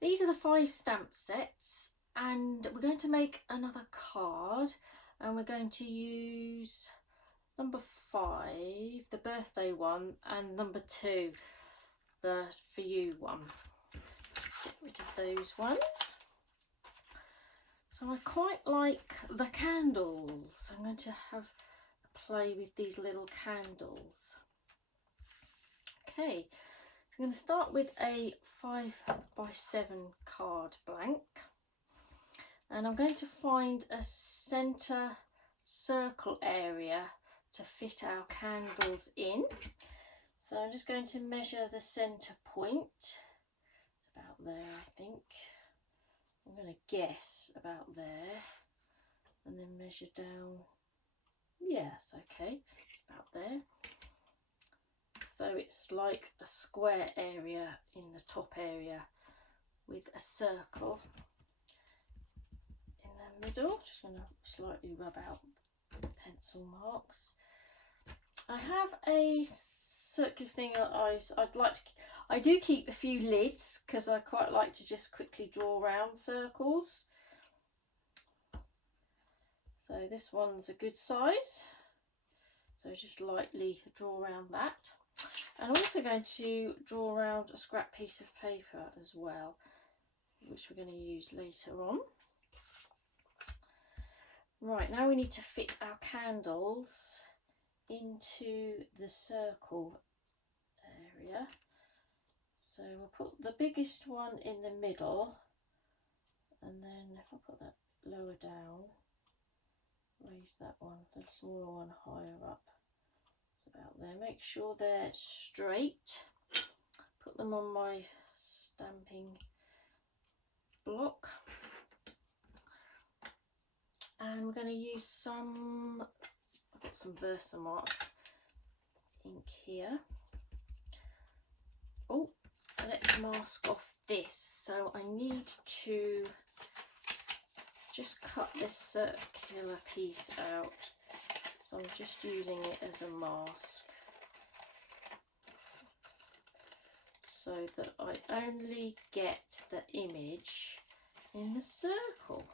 these are the 5 stamp sets, and we're going to make another card, and we're going to use number 5, the birthday one, and number 2, the for you one. Get rid of those ones. So I quite like the candles. I'm going to have a play with these little candles. Okay, so I'm going to start with a 5x7 card blank, and I'm going to find a centre circle area to fit our candles in. So I'm just going to measure the centre point. It's about there, I think. I'm going to guess about there, and then measure down. Yes, okay, it's about there. So it's like a square area in the top area with a circle in the middle. Just going to slightly rub out the pencil marks. I have a circular thing I do keep a few lids because I quite like to just quickly draw around circles. So this one's a good size. So just lightly draw around that. And I'm also going to draw around a scrap piece of paper as well, which we're going to use later on. Right, now we need to fit our candles into the circle area. So we'll put the biggest one in the middle, and then if I put that lower down, raise that one, the smaller one higher up. It's about there. Make sure they're straight. Put them on my stamping block. And we're going to use some, I've got some Versamark ink here. Oh, let's mask off this. So I need to just cut this circular piece out. So I'm just using it as a mask, so that I only get the image in the circle.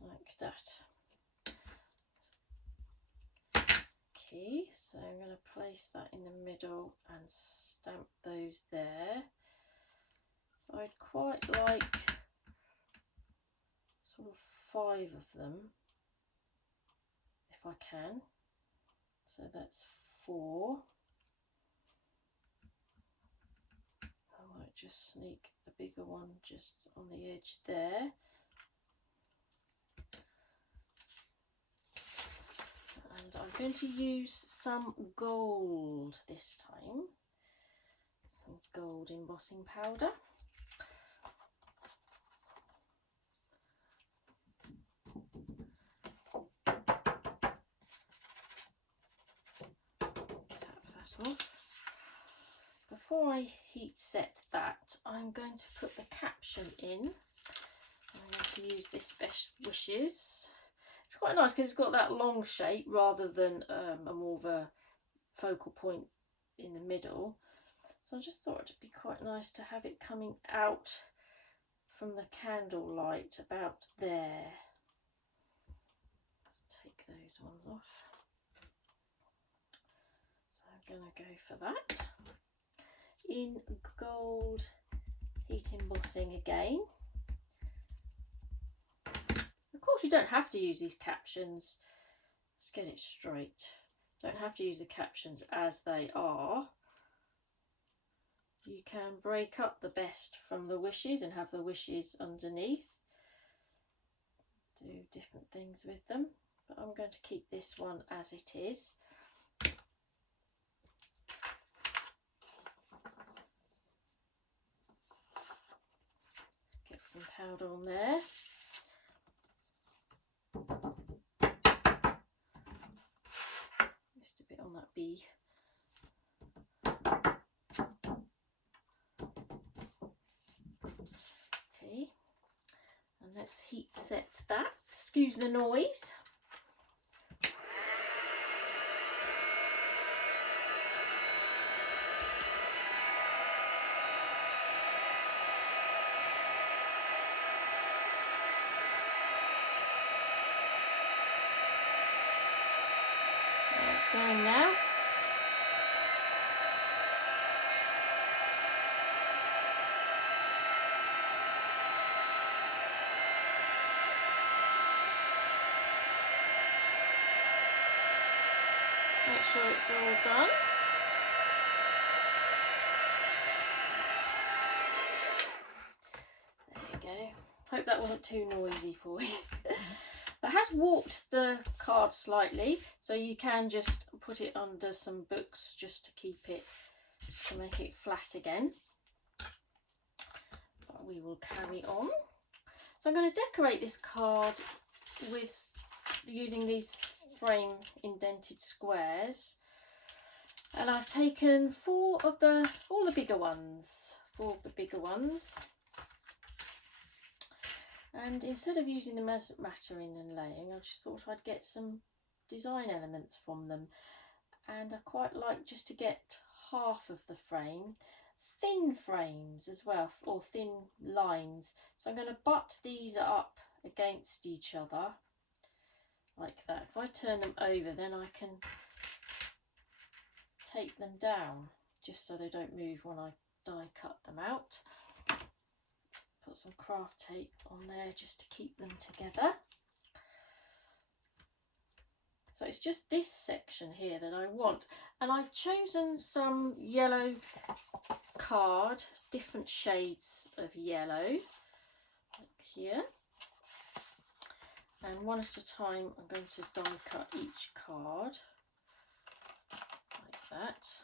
Like that. Okay, so I'm going to place that in the middle and stamp those there. I'd quite like sort of 5 of them if I can. So that's 4. I might just sneak a bigger one just on the edge there. And I'm going to use some gold this time, some gold embossing powder. Tap that off. Before I heat set that, I'm going to put the caption in. I'm going to use this Best Wishes. It's quite nice because it's got that long shape rather than a more of a focal point in the middle. So I just thought it'd be quite nice to have it coming out from the candle light about there. Let's take those ones off. So I'm going to go for that. In gold heat embossing again. Of course, you don't have to use these captions. Let's get it straight. Don't have to use the captions as they are. You can break up the best from the wishes and have the wishes underneath. Do different things with them. But I'm going to keep this one as it is. Get some powder on there. Just a bit on that bee. Okay, and let's heat set that. Excuse the noise. It's going now. Make sure it's all done. There you go. Hope that wasn't too noisy for you. That has warped the card slightly, so you can just put it under some books just to keep it, to make it flat again. But we will carry on. So I'm going to decorate this card with using these frame indented squares, and I've taken all the bigger ones, and instead of using them as mattering and laying, I just thought I'd get some design elements from them, and I quite like just to get half of the frame, thin frames as well, or thin lines. So I'm going to butt these up against each other like that. If I turn them over, then I can take them down just so they don't move when I die cut them out. Put some craft tape on there just to keep them together. So it's just this section here that I want, and I've chosen some yellow card, different shades of yellow, like here, and one at a time I'm going to die cut each card like that,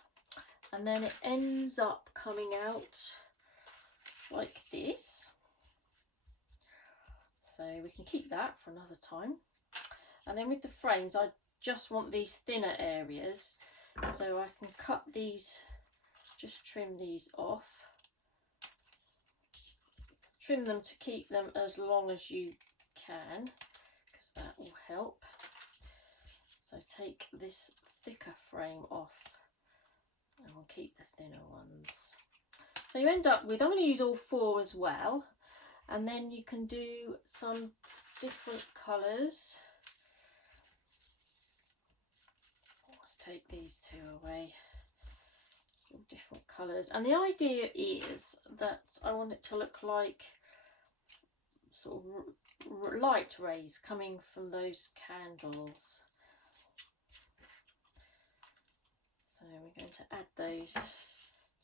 and then it ends up coming out like this. So we can keep that for another time. And then with the frames, I just want these thinner areas, so I can cut these, just trim these off. Trim them to keep them as long as you can, because that will help. So take this thicker frame off and we'll keep the thinner ones. So you end up with, I'm going to use all four as well, and then you can do some different colours. Let's take these two away. All different colours, and the idea is that I want it to look like sort of light rays coming from those candles. So we're going to add those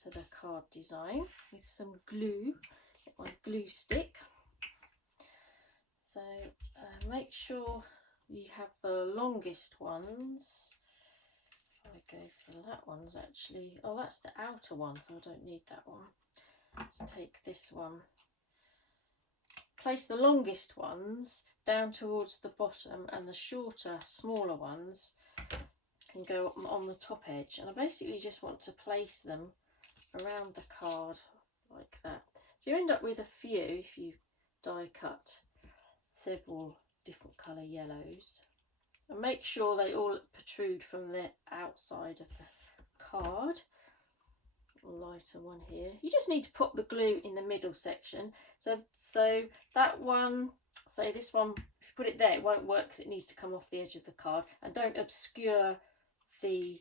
to the card design with some glue. Get my glue stick. So make sure you have the longest ones. I go for that one's actually, oh, that's the outer one, so I don't need that one. Let's take this one. Place the longest ones down towards the bottom, and the shorter, smaller ones can go on the top edge. And I basically just want to place them around the card like that. So you end up with a few, if you die cut several different colour yellows. And make sure they all protrude from the outside of the card. A lighter one here. You just need to put the glue in the middle section. So that one, say this one, if you put it there, it won't work because it needs to come off the edge of the card. And don't obscure the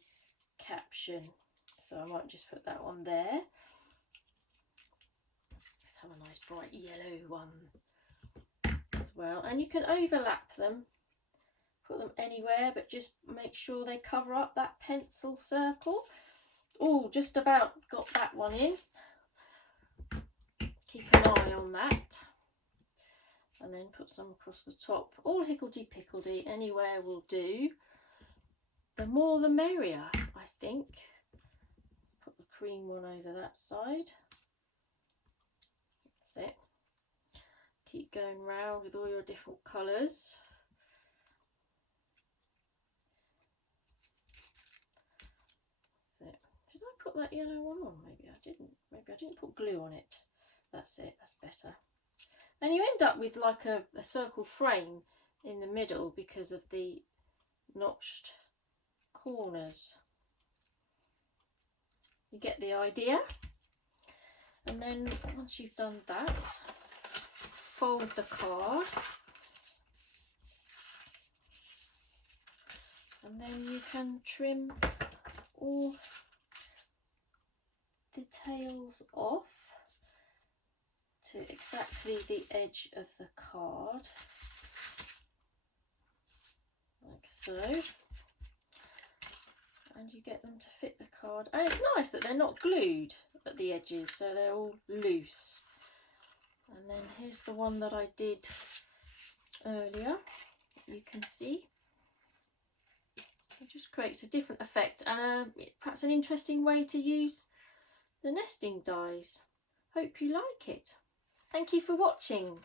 caption. So I might just put that one there. Let's have a nice bright yellow one as well. And you can overlap them. Put them anywhere, but just make sure they cover up that pencil circle. Oh, just about got that one in. Keep an eye on that. And then put some across the top. All higgledy-pickledy, anywhere will do. The more the merrier, I think. Put the cream one over that side. That's it. Keep going round with all your different colours. Did I put that yellow one on? Maybe I didn't. Maybe I didn't put glue on it. That's it. That's better. And you end up with like a circle frame in the middle because of the notched corners. You get the idea. And then once you've done that, fold the card and then you can trim all the tails off to exactly the edge of the card, like so, and you get them to fit the card. And it's nice that they're not glued at the edges, so they're all loose. And then here's the one that I did earlier, you can see. So it just creates a different effect and perhaps an interesting way to use the nesting dies. Hope you like it. Thank you for watching.